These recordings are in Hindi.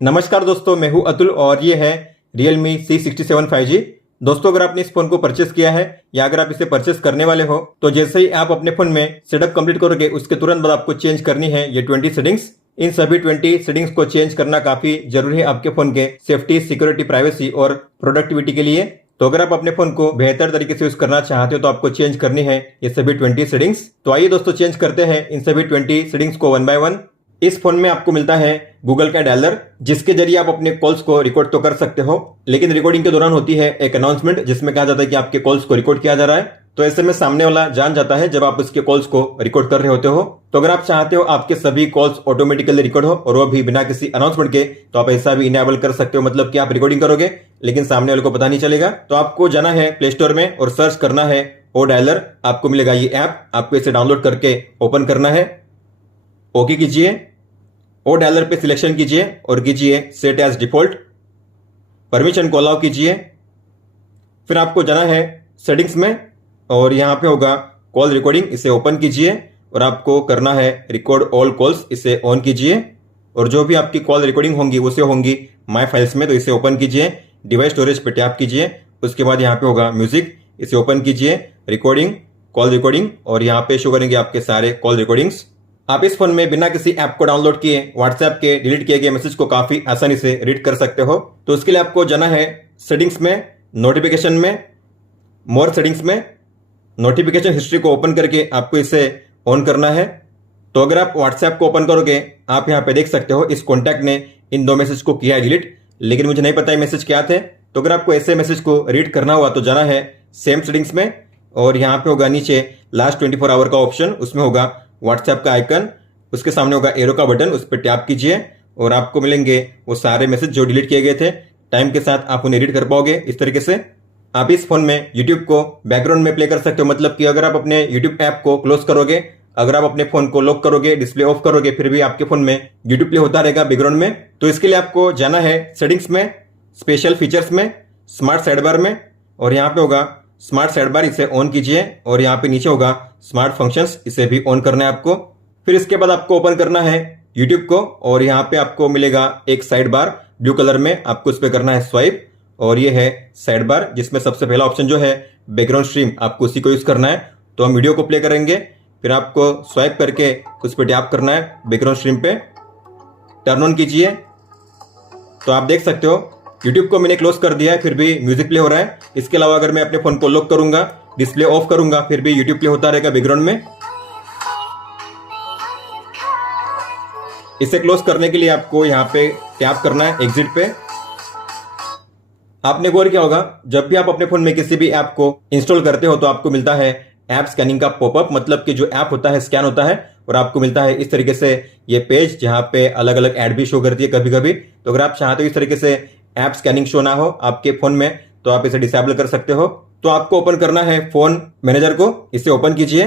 नमस्कार दोस्तों, मैं हूं अतुल और ये है Realme C67 5G। दोस्तों, अगर आपने इस फोन को परचेस किया है या अगर आप इसे परचेस करने वाले हो तो जैसे ही आप अपने फोन में सेटअप कंप्लीट करोगे उसके तुरंत बाद आपको चेंज करनी है ये 20 सेटिंग्स। इन सभी 20 सेटिंग्स को चेंज करना काफी जरूरी है आपके फोन के सेफ्टी, सिक्योरिटी, प्राइवेसी और प्रोडक्टिविटी के लिए। तो अगर आप अपने फोन को बेहतर तरीके से यूज करना चाहते हो तो आपको चेंज करनी है ये सभी 20 सेटिंग्स। तो आइए दोस्तों, चेंज करते हैं इन सभी 20 सेटिंग्स को वन बाय वन। इस फोन में आपको मिलता है गूगल का डायलर, जिसके जरिए आप अपने कॉल्स को रिकॉर्ड तो कर सकते हो, लेकिन रिकॉर्डिंग के दौरान होती है एक अनाउंसमेंट जिसमें कहा जाता है कि आपके कॉल्स को रिकॉर्ड किया जा रहा है। तो ऐसे में सामने वाला जान जाता है जब आप उसके कॉल्स को रिकॉर्ड कर रहे होते हो। तो अगर आप चाहते हो आपके सभी कॉल्स ऑटोमेटिकली रिकॉर्ड हो और वो भी बिना किसी अनाउंसमेंट के, तो आप ऐसा भी इनेबल कर सकते हो। मतलब कि आप रिकॉर्डिंग करोगे लेकिन सामने वाले को पता नहीं चलेगा। तो आपको जाना है प्ले स्टोर में और सर्च करना है ओ डायलर। आपको मिलेगा ये ऐप, आपको इसे डाउनलोड करके ओपन करना है। ओके कीजिए, ओ डायलर पे सिलेक्शन कीजिए और कीजिए सेट एज डिफॉल्ट। परमिशन को अलाउ कीजिए। फिर आपको जाना है सेटिंग्स में और यहां पे होगा कॉल रिकॉर्डिंग, इसे ओपन कीजिए और आपको करना है रिकॉर्ड ऑल कॉल्स, इसे ऑन कीजिए। और जो भी आपकी कॉल रिकॉर्डिंग होंगी उसे होंगी माई फाइल्स में, तो इसे ओपन कीजिए। डिवाइस स्टोरेज पे टैप कीजिए, उसके बाद यहाँ पे होगा म्यूजिक, इसे ओपन कीजिए। रिकॉर्डिंग, कॉल रिकॉर्डिंग, और यहाँ पे शो करेंगे आपके सारे कॉल रिकॉर्डिंग्स। आप इस फोन में बिना किसी ऐप को डाउनलोड किए व्हाट्सएप के डिलीट किए गए मैसेज को काफी आसानी से रीड कर सकते हो। तो उसके लिए आपको जाना है सेटिंग्स में, नोटिफिकेशन में, मोर सेटिंग्स में। नोटिफिकेशन हिस्ट्री को ओपन करके आपको इसे ऑन करना है। तो अगर आप व्हाट्सएप को ओपन करोगे, आप यहाँ पे देख सकते हो इस कॉन्टैक्ट ने इन 2 मैसेज को किया है डिलीट, लेकिन मुझे नहीं पता ये मैसेज क्या थे। तो अगर आपको ऐसे मैसेज को रीड करना हुआ तो जाना है सेम सेटिंग्स में और यहाँ पे होगा नीचे लास्ट 24 आवर का ऑप्शन, उसमें होगा व्हाट्सएप का आइकन, उसके सामने होगा एरो का बटन, उस पर टैप कीजिए और आपको मिलेंगे वो सारे मैसेज जो डिलीट किए गए थे। टाइम के साथ आप उन्हें रीड कर पाओगे इस तरीके से। आप इस फोन में यूट्यूब को बैकग्राउंड में प्ले कर सकते हो। मतलब कि अगर आप अपने यूट्यूब ऐप को क्लोज करोगे, अगर आप अपने फोन को लॉक करोगे, डिस्प्ले ऑफ करोगे, फिर भी आपके फोन में यूट्यूब प्ले होता रहेगा बैकग्राउंड में। तो इसके लिए आपको जाना है सेटिंग्स में, स्पेशल फीचर्स में, स्मार्ट साइड बार में, और यहाँ पे होगा स्मार्ट साइड बार, इसे ऑन कीजिए। और यहाँ पे नीचे होगा स्मार्ट फंक्शंस, इसे भी ऑन करना है आपको। फिर इसके बाद आपको ओपन करना है यूट्यूब को और यहाँ पे आपको मिलेगा एक साइड बार ब्लू कलर में, आपको इस पे करना है स्वाइप और ये है साइड बार, जिसमें सबसे पहला ऑप्शन जो है बैकग्राउंड स्ट्रीम, आपको उसी को यूज करना है। तो हम वीडियो को प्ले करेंगे, फिर आपको स्वाइप करके उस पर टैप करना है बैकग्राउंड स्ट्रीम पे, टर्न ऑन कीजिए। तो आप देख सकते हो यूट्यूब को मैंने क्लोज कर दिया है, फिर भी म्यूजिक प्ले हो रहा है। इसके अलावा अगर मैं अपने फोन को लॉक करूंगा, डिस्प्ले ऑफ करूंगा, फिर भी यूट्यूब प्ले होता रहेगा बैकग्राउंड में। इसे क्लोज करने के लिए आपको यहाँ पे टैप करना है एग्जिट पे। आपने गौर किया होगा जब भी आप अपने फोन में किसी भी ऐप को इंस्टॉल करते हो तो आपको मिलता है ऐप स्कैनिंग का पॉपअप। मतलब कि जो ऐप होता है स्कैन होता है और आपको मिलता है इस तरीके से ये पेज, जहां पे अलग अलग ऐड भी शो करती है कभी कभी। तो अगर आप चाहते हो इस तरीके से ऐप स्कैनिंग शो ना हो आपके फोन में, तो आप इसे डिसेबल कर सकते हो। तो आपको ओपन करना है फोन मैनेजर को, इसे ओपन कीजिए,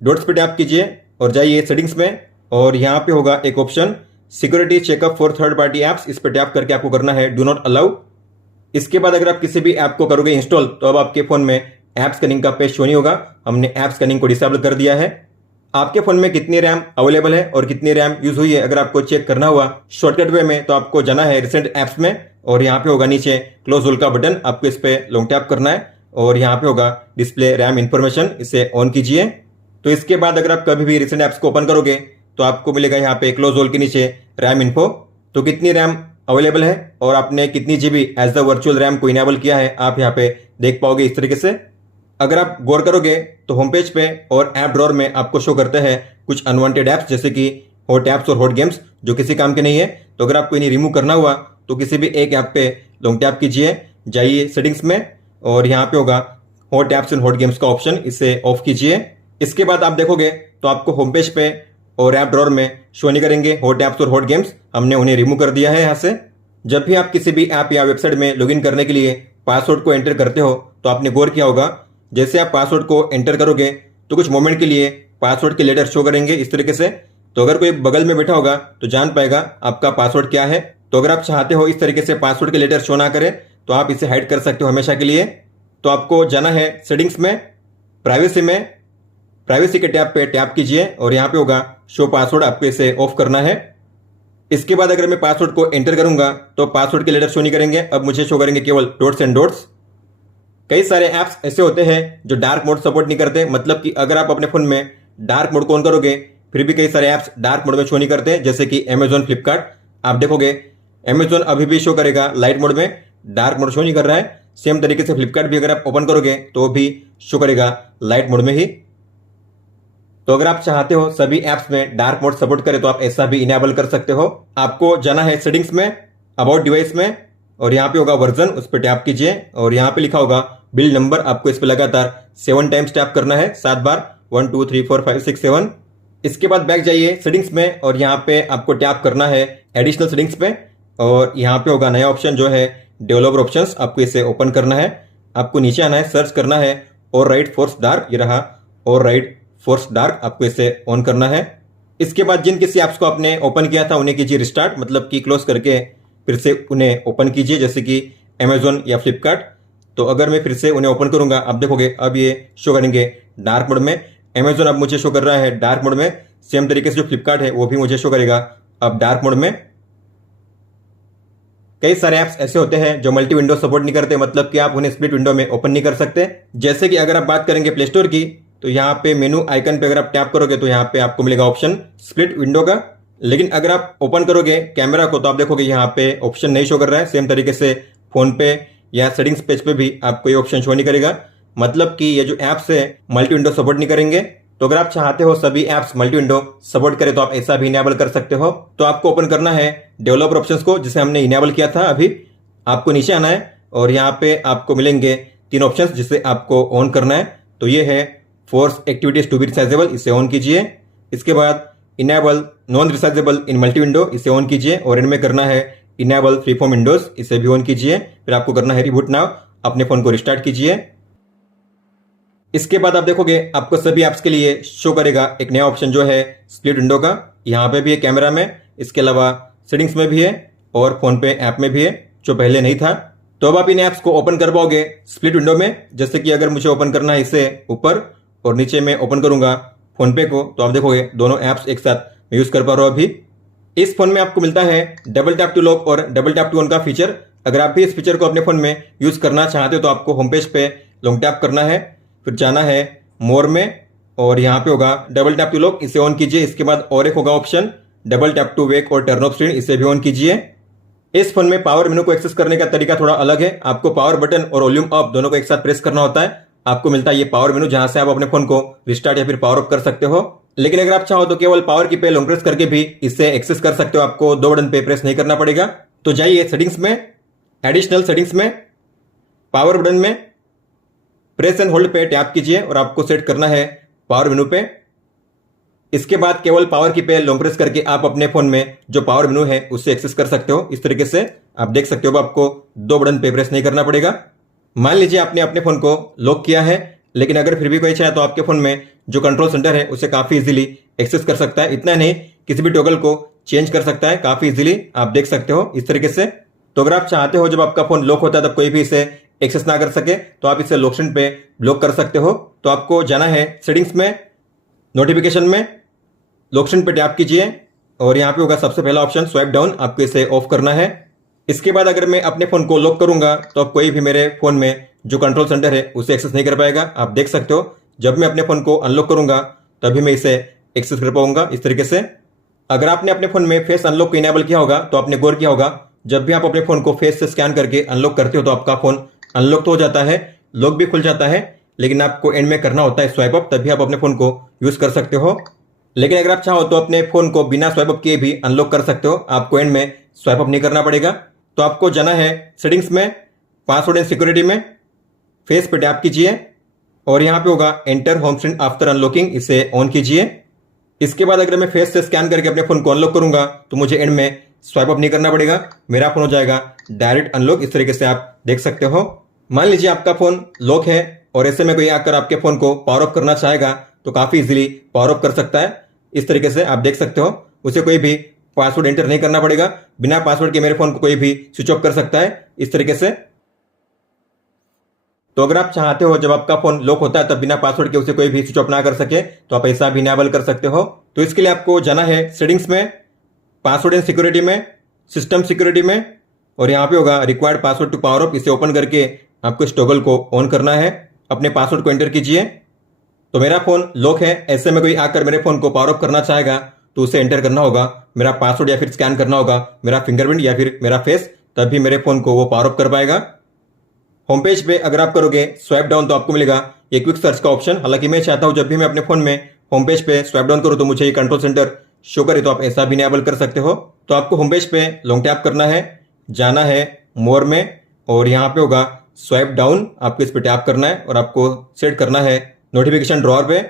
डॉट्स पे टैप कीजिए और जाइए सेटिंग्स में और यहाँ पे होगा एक option security checkup for third party apps, इस पे टैप करके आपको करना है डू नॉट अलाउ। इसके बाद अगर आप किसी भी ऐप को करोगे इंस्टॉल तो अब आपके फोन में ऐप स्कैनिंग का पेज शो नहीं होगा। हमने ऐप स्कैनिंग को डिसेबल कर दिया है। आपके फोन में कितनी रैम अवेलेबल है और कितनी रैम यूज हुई है अगर आपको चेक करना हुआ शॉर्टकट वे में, तो आपको जाना है रिसेंट ऐप्स में और यहाँ पे होगा नीचे क्लोज ऑल का बटन, आपको इस पे लॉन्ग टैप करना है और यहाँ पे होगा डिस्प्ले रैम इंफॉर्मेशन, इसे ऑन कीजिए। तो इसके बाद अगर आप कभी भी रिसेंट ऐप्स को ओपन करोगे तो आपको मिलेगा यहाँ पे क्लोज ऑल के नीचे रैम इन्फो। तो कितनी रैम अवेलेबल है और आपने कितनी GB as the virtual RAM को इनेबल किया है आप यहाँ पे देख पाओगे इस तरीके से। अगर आप गौर करोगे तो होम पेज पे और ऐप ड्रॉअर में आपको शो करते हैं कुछ अनवांटेड ऐप्स, जैसे कि हॉट ऐप्स और हॉट गेम्स, जो किसी काम के नहीं है। तो अगर आपको इन्हें रिमूव करना हुआ तो किसी भी एक ऐप पे लॉन्ग टैप कीजिए, जाइए सेटिंग्स में और यहाँ पे होगा hot apps and hot games का ऑप्शन, इसे ऑफ कीजिए। इसके बाद आप देखोगे तो आपको होम पेज पे और ऐप ड्रॉअर में शो नहीं करेंगे हॉट ऐप्स और हॉट गेम्स, हमने उन्हें रिमूव कर दिया है यहाँ से। जब भी आप किसी भी ऐप या वेबसाइट में लॉगिन करने के लिए पासवर्ड को एंटर करते हो तो आपने गौर किया होगा जैसे आप पासवर्ड को एंटर करोगे तो कुछ मोमेंट के लिए पासवर्ड के लेटर शो करेंगे इस तरीके से। तो अगर कोई बगल में बैठा होगा तो जान पाएगा आपका पासवर्ड क्या है। तो अगर आप चाहते हो इस तरीके से पासवर्ड के लेटर शो ना करे तो आप इसे हाइड कर सकते हो हमेशा के लिए। तो आपको जाना है सेटिंग्स में, प्राइवेसी में, प्राइवेसी के टैब पे टैप कीजिए और यहाँ पे होगा शो पासवर्ड, आपको इसे ऑफ करना है। इसके बाद अगर मैं पासवर्ड को एंटर करूंगा तो पासवर्ड के लेटर शो नहीं करेंगे, अब मुझे शो करेंगे केवल डॉट्स एंड डॉट्स। कई सारे ऐप्स ऐसे होते हैं जो डार्क मोड सपोर्ट नहीं करते, मतलब कि अगर आप अपने फोन में डार्क मोड को ऑन करोगे फिर भी कई सारे ऐप्स डार्क मोड में शो नहीं करते, जैसे कि अमेजोन, फ्लिपकार्ट। आप देखोगे अमेजोन अभी भी शो करेगा लाइट मोड में, डार्क मोड शो नहीं कर रहा है। सेम तरीके से फ्लिपकार्ट भी अगर आप ओपन करोगे तो भी शो करेगा लाइट मोड में ही। तो अगर आप चाहते हो सभी ऐप्स में डार्क मोड सपोर्ट करे तो आप ऐसा भी इनेबल कर सकते हो। आपको जाना है सेटिंग्स में, अबाउट डिवाइस में, और यहाँ पे होगा वर्जन, उस पर टैप कीजिए और यहाँ पे लिखा होगा बिल्ड नंबर। आपको इस पर लगातार 7 टाइम्स टैप करना है, 7 बार, 1 2 3 4 5 6 7। इसके बाद बैक जाइए सेटिंग्स में और यहाँ पे आपको टैप करना है एडिशनल सेटिंग्स पे, और यहाँ पे होगा नया ऑप्शन जो है डेवलपर ऑप्शंस। आपको इसे ओपन करना है, आपको नीचे आना है, सर्च करना है और राइट फोर्स डार्क, ये रहा और राइट फोर्स डार्क, आपको इसे ऑन करना है। इसके बाद जिन किसी ऐप्स को आपने ओपन किया था उन्हें कीजिए रिस्टार्ट, मतलब कि क्लोज करके फिर से उन्हें ओपन कीजिए, जैसे कि अमेजोन या फ्लिपकार्ट। तो अगर मैं फिर से उन्हें ओपन करूंगा, आप देखोगे अब ये शो करेंगे डार्क मोड में। अमेजोन अब मुझे शो कर रहा है डार्क मोड में, सेम तरीके से जो फ्लिपकार्ट है वो भी मुझे शो करेगा अब डार्क मोड में। कई सारे ऐप्स ऐसे होते हैं जो मल्टी विंडो सपोर्ट नहीं करते, मतलब कि आप उन्हें स्प्लिट विंडो में ओपन नहीं कर सकते। जैसे कि अगर आप बात करेंगे प्ले स्टोर की, तो यहाँ पे मेनू आइकन पे अगर आप टैप करोगे तो यहाँ पे आपको मिलेगा ऑप्शन स्प्लिट विंडो का। लेकिन अगर आप ओपन करोगे कैमरा को तो आप देखोगे यहाँ पे ऑप्शन नहीं शो कर रहा है। सेम तरीके से फोन पे या सेटिंग्स पेज पे भी आपको ये ऑप्शन शो नहीं करेगा, मतलब कि ये जो ऐप्स है मल्टी विंडो सपोर्ट नहीं करेंगे। तो अगर आप चाहते हो सभी ऐप्स मल्टी विंडो सपोर्ट करे तो आप ऐसा भी इनेबल कर सकते हो। तो आपको ओपन करना है डेवलपर ऑप्शंस को, जिसे हमने इनेबल किया था अभी। आपको नीचे आना है और यहाँ पे आपको मिलेंगे 3 ऑप्शंस जिसे आपको ऑन करना है। तो ये है force activities to be resizable, इसे ऑन कीजिए। इसके बाद enable non resizable in multi window, इसे ऑन कीजिए। और इनमें करना है इनेबल फ्री फॉर्म विंडोज, इसे भी ऑन कीजिए। फिर आपको करना है रिबूट नाउ, अपने फोन को रिस्टार्ट कीजिए। इसके बाद आप देखोगे आपको सभी ऐप्स के लिए शो करेगा एक नया ऑप्शन जो है स्प्लिट विंडो का। यहाँ पे भी है कैमरा में, इसके अलावा सेटिंग्स में भी है और फोन पे ऐप में भी है, जो पहले नहीं था। तो अब आप इन ऐप्स को ओपन कर पाओगे स्प्लिट विंडो में। जैसे कि अगर मुझे ओपन करना है इसे ऊपर और नीचे में ओपन करूंगा फोन पे को, तो आप देखोगे दोनों ऐप्स एक साथ मैं यूज कर पा रहा हूं अभी। इस फोन में आपको मिलता है डबल टैप टू लॉक और डबल टैप टू ऑन का फीचर। अगर आप भी इस फीचर को अपने फोन में यूज करना चाहते हो तो आपको होम पेज पे लॉन्ग टैप करना है, फिर जाना है मोर में और यहाँ पे होगा डबल टैप टू लॉक, इसे ऑन कीजिए। इसके बाद और एक होगा option double tap to wake और टर्न ऑफ स्क्रीन, इसे भी ऑन कीजिए। इस फोन में पावर मेनू को एक्सेस करने का तरीका थोड़ा अलग है। आपको पावर बटन और वॉल्यूम अप दोनों को एक साथ प्रेस करना होता है। आपको मिलता है ये पावर मेनू, जहां से आप अपने फोन को रिस्टार्ट या फिर पावर ऑफ कर सकते हो। लेकिन अगर आप चाहो तो केवल पावर की पे लॉन्ग प्रेस करके भी इसे एक्सेस कर सकते हो, आपको 2 बटन पे प्रेस नहीं करना पड़ेगा। तो जाइए सेटिंग्स में, एडिशनल सेटिंग्स में, पावर बटन में प्रेस एंड होल्ड पे टैप कीजिए और आपको सेट करना है पावर मेनू पे। इसके बाद केवल पावर की पे लॉन्ग प्रेस करके आप अपने फोन में जो पावर मेनू है उससे एक्सेस कर सकते हो। इस तरीके से आप देख सकते हो, आपको 2 बटन पे प्रेस नहीं करना पड़ेगा। मान लीजिए आपने अपने फोन को लॉक किया है, लेकिन अगर फिर भी कोई चाहे तो आपके फोन में जो कंट्रोल सेंटर है उसे काफी इजीली एक्सेस कर सकता है। इतना नहीं, किसी भी टॉगल को चेंज कर सकता है काफी इजीली, आप देख सकते हो इस तरीके से। तो अगर आप चाहते हो जब आपका फोन लॉक होता है तब कोई भी इसे एक्सेस ना कर सके, तो आप इसे लॉक स्क्रीन पे ब्लॉक कर सकते हो। तो आपको जाना है सेटिंग्स में, नोटिफिकेशन में, लॉक स्क्रीन पे टैप कीजिए और यहाँ पे होगा सबसे पहला ऑप्शन स्वाइप डाउन, आपको इसे ऑफ करना है। इसके बाद अगर मैं अपने फोन को लॉक करूंगा तो अब कोई भी मेरे फोन में जो कंट्रोल सेंटर है उसे एक्सेस नहीं कर पाएगा। आप देख सकते हो जब मैं अपने फोन को अनलॉक करूंगा तभी मैं इसे एक्सेस कर पाऊंगा इस तरीके से। अगर आपने अपने फोन में फेस अनलॉक को इनेबल किया होगा तो आपने गौर किया होगा जब भी आप अपने फोन को फेस से स्कैन करके अनलॉक करते हो तो आपका फोन अनलॉक तो हो जाता है, लॉक भी खुल जाता है, लेकिन आपको एंड में करना होता है स्वाइप अप, तभी आप अपने फोन को यूज कर सकते हो। लेकिन अगर आप चाहो तो अपने फोन को बिना स्वाइप अप किए भी अनलॉक कर सकते हो, आपको एंड में स्वाइप अप नहीं करना पड़ेगा। तो आपको जाना है सेटिंग्स में, पासवर्ड एंड सिक्योरिटी में, फेस पे टैप कीजिए और यहाँ पे होगा enter home screen after unlocking, इसे ऑन कीजिए। इसके बाद अगर मैं फेस से स्कैन करके अपने फोन को अनलॉक करूंगा तो मुझे एंड में स्वाइप अप नहीं करना पड़ेगा, मेरा फोन हो जाएगा डायरेक्ट अनलॉक। इस तरीके से आप देख सकते हो। मान लीजिए आपका फोन लॉक है और ऐसे में कोई आकर आपके फोन को पावर ऑफ करना चाहेगा तो काफी इजीली पावर ऑफ कर सकता है। इस तरीके से आप देख सकते हो, उसे कोई भी पासवर्ड एंटर नहीं करना पड़ेगा, बिना पासवर्ड के मेरे फोन को कोई भी स्विच ऑफ कर सकता है इस तरीके से। तो अगर आप चाहते हो जब आपका फोन लॉक होता है तब बिना पासवर्ड के उसे कोई भी स्विच ऑफ ना कर सके तो आप ऐसा भी इनेबल कर सकते हो। तो इसके लिए आपको जाना है सेटिंग्स में पासवर्ड एंड सिक्योरिटी में, सिस्टम सिक्योरिटी में, और यहाँ पे होगा required password to power off. इसे ओपन करके आपको इस टॉगल को ऑन करना है। अपने पासवर्ड को एंटर कीजिए। तो मेरा फोन लॉक है, ऐसे में कोई आकर मेरे फोन को पावर ऑफ करना चाहेगा तो उसे एंटर करना होगा, मेरा पासवर्ड या फिर स्कैन करना होगा मेरा फिंगरप्रिंट या फिर मेरा फेस, तभी मेरे फोन को वो पावर ऑफ कर पाएगा। होम पेज पे अगर आप करोगे स्वाइप डाउन तो आपको मिलेगा ये क्विक सर्च का ऑप्शन। हालांकि मैं चाहता हूं जब भी मैं अपने फोन में होम पेज पे स्वाइप डाउन करूं तो मुझे ये कंट्रोल सेंटर शो करे, तो आप ऐसा भी इनेबल कर सकते हो। तो आपको होम पेज पे लॉन्ग टैप करना है, जाना है मोर में, और यहाँ पे होगा स्वाइप डाउन, आपको इस पर टैप करना है और आपको सेट करना है नोटिफिकेशन ड्रॉअर पे।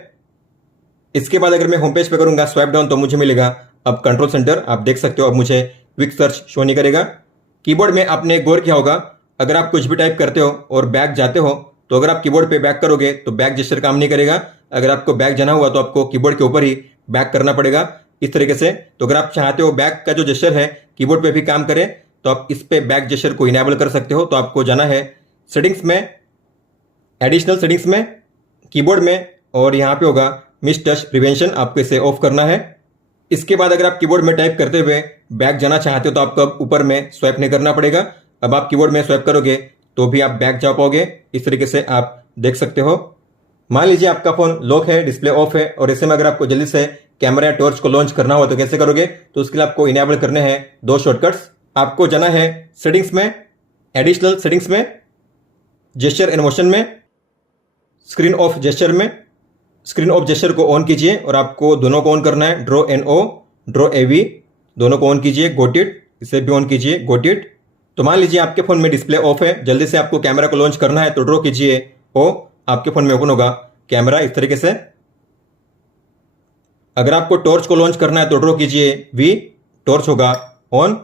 इसके बाद अगर मैं होम पेज पे करूंगा स्वाइप डाउन तो मुझे मिलेगा अब कंट्रोल सेंटर। आप देख सकते हो अब मुझे क्विक सर्च शो नहीं करेगा। कीबोर्ड में आपने गौर किया होगा, अगर आप कुछ भी टाइप करते हो और बैक जाते हो तो अगर आप कीबोर्ड पे बैक करोगे तो बैक जेस्चर काम नहीं करेगा। अगर आपको बैक जाना हुआ तो आपको कीबोर्ड के ऊपर ही बैक करना पड़ेगा इस तरीके से। तो अगर आप चाहते हो बैक का जो जेस्चर है कीबोर्ड पे भी काम करे तो आप इस पे बैक जेस्चर को इनेबल कर सकते हो। तो आपको जाना है सेटिंग्स में, एडिशनल सेटिंग्स में, कीबोर्ड में, और यहाँ पे होगा मिस टच प्रिवेंशन, आपको इसे ऑफ करना है। इसके बाद अगर आप कीबोर्ड में टाइप करते हुए बैक जाना चाहते हो तो आपको अब ऊपर में स्वाइप नहीं करना पड़ेगा। अब आप कीबोर्ड में स्वाइप करोगे तो भी आप बैक जा पाओगे। इस तरीके से आप देख सकते हो। मान लीजिए आपका फोन लॉक है, डिस्प्ले ऑफ है, और ऐसे में अगर आपको जल्दी से कैमरा या टॉर्च को लॉन्च करना हो तो कैसे करोगे? तो उसके लिए आपको इनेबल करने हैं दो शॉर्टकट्स। आपको जाना है सेटिंग्स में, एडिशनल सेटिंग्स में, जेस्चर एंड मोशन में, स्क्रीन ऑफ जेस्चर में। स्क्रीन ऑफ जेस्चर को ऑन कीजिए और आपको दोनों को ऑन करना है, ड्रॉ एन ओ, ड्रॉ एवी, दोनों को ऑन कीजिए। गोट इट, इसे भी ऑन कीजिए, गोट इट। तो मान लीजिए आपके फोन में डिस्प्ले ऑफ है, जल्दी से आपको कैमरा को लॉन्च करना है तो ड्रॉ कीजिए ओ, आपके फोन में ओपन होगा कैमरा इस तरीके से। अगर आपको टॉर्च को लॉन्च करना है तो ड्रॉ कीजिए वी, टॉर्च होगा ऑन।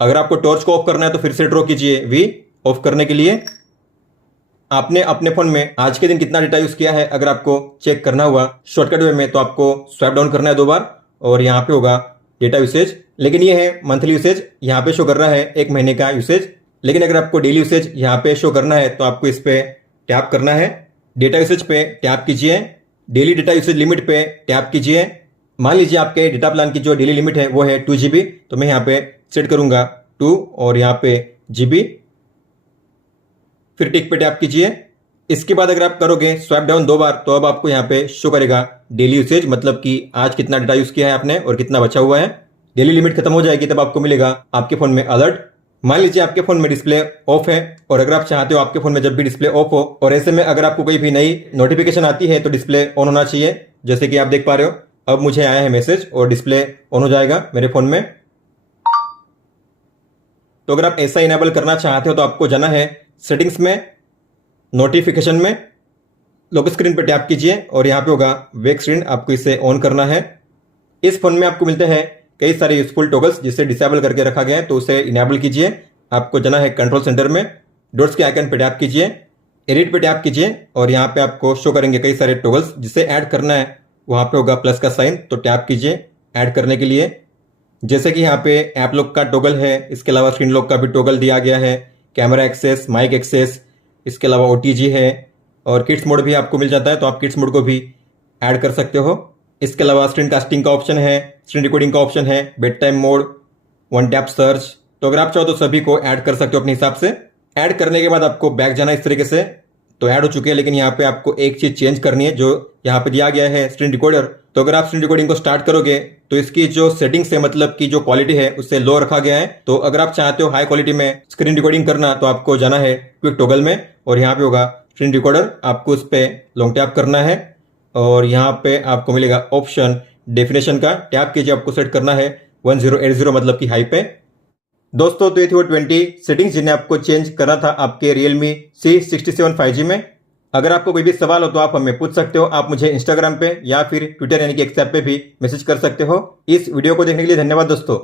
अगर आपको टॉर्च को ऑफ करना है तो फिर से ड्रॉ कीजिए वी, ऑफ करने के लिए। आपने अपने फोन में आज के दिन कितना डेटा यूज किया है अगर आपको चेक करना हुआ शॉर्टकट वे में तो आपको स्वाइप डाउन करना है 2 बार, और यहाँ पे होगा डेटा यूसेज। लेकिन ये है मंथली यूसेज, यहाँ पे शो कर रहा है 1 महीने का यूसेज। लेकिन अगर आपको डेली यूसेज यहाँ पे शो करना है तो आपको इस पे टैप करना है, डेटा यूसेज पे टैप कीजिए, डेली डेटा यूसेज लिमिट पे टैप कीजिए। मान लीजिए आपके डेटा प्लान की जो डेली लिमिट है वो है 2 GB, तो मैं यहाँ पे सेट करूंगा 2 और यहाँ पे GB, फिर टिक पे टैप कीजिए। इसके बाद अगर आप करोगे स्वाइप डाउन 2 बार तो अब आपको यहाँ पे शो करेगा डेली यूसेज, मतलब कि आज कितना डेटा यूज किया है आपने और कितना बचा हुआ है। डेली लिमिट खत्म हो जाएगी तब आपको मिलेगा आपके फोन में अलर्ट। मान लीजिए आपके फोन में डिस्प्ले ऑफ है और अगर आप चाहते हो आपके फोन में जब भी डिस्प्ले ऑफ हो और ऐसे में अगर आपको कोई भी नई नोटिफिकेशन आती है तो डिस्प्ले ऑन होना चाहिए, जैसे कि आप देख पा रहे हो अब मुझे आया है मैसेज और डिस्प्ले ऑन हो जाएगा मेरे फोन में। तो अगर आप ऐसा इनेबल करना चाहते हो तो आपको जाना है सेटिंग्स में, नोटिफिकेशन में, लॉक स्क्रीन पर टैप कीजिए और यहाँ पे होगा वेक स्क्रीन, आपको इसे ऑन करना है। इस फोन में आपको मिलते हैं कई सारे यूजफुल टॉगल्स जिसे डिसेबल करके रखा गया है, तो उसे इनेबल कीजिए। आपको जाना है कंट्रोल सेंटर में, डॉट्स के आइकन पे टैप कीजिए, एडिट पे टैप कीजिए और यहाँ पे आपको शो करेंगे कई सारे टॉगल्स। जिसे ऐड करना है वहाँ पे होगा प्लस का साइन, तो टैप कीजिए ऐड करने के लिए। जैसे कि यहाँ पे ऐप लॉक का टॉगल है, इसके अलावा स्क्रीन लॉक का भी टॉगल दिया गया है, कैमरा एक्सेस, माइक एक्सेस, इसके अलावा OTG है और किड्स मोड भी आपको मिल जाता है, तो आप किड्स मोड को भी ऐड कर सकते हो। इसके अलावा स्क्रीन कास्टिंग का ऑप्शन है, स्क्रीन रिकॉर्डिंग का ऑप्शन है, bed time mode, one tap search. तो अगर आप चाहो तो सभी को ऐड कर सकते हो अपने हिसाब से। ऐड करने के बाद आपको बैक जाना इस तरीके से, तो ऐड हो चुके हैं। लेकिन यहाँ पे आपको एक चीज चेंज करनी है, जो यहाँ पे दिया गया है स्क्रीन रिकॉर्डर। तो अगर आप स्क्रीन रिकॉर्डिंग को स्टार्ट करोगे तो इसकी जो सेटिंग्स है, मतलब की जो क्वालिटी है उससे लो रखा गया है। तो अगर आप चाहते हो हाई क्वालिटी में स्क्रीन रिकॉर्डिंग करना तो आपको जाना है क्विक टॉगल में और यहाँ पे होगा स्क्रीन रिकॉर्डर, आपको उस पर लॉन्ग टैप करना है और यहाँ पे आपको मिलेगा ऑप्शन डेफिनेशन का, टैप कीजिए, आपको सेट करना है 1080 मतलब कि हाई पे। दोस्तों तो ये थी वो 20 सेटिंग्स जिन्हें आपको चेंज करना था आपके Realme C67 5G में। अगर आपको कोई भी सवाल हो तो आप हमें पूछ सकते हो। आप मुझे इंस्टाग्राम पे या फिर ट्विटर यानी कि एक्स ऐप पे भी मैसेज कर सकते हो। इस वीडियो को देखने के लिए धन्यवाद दोस्तों।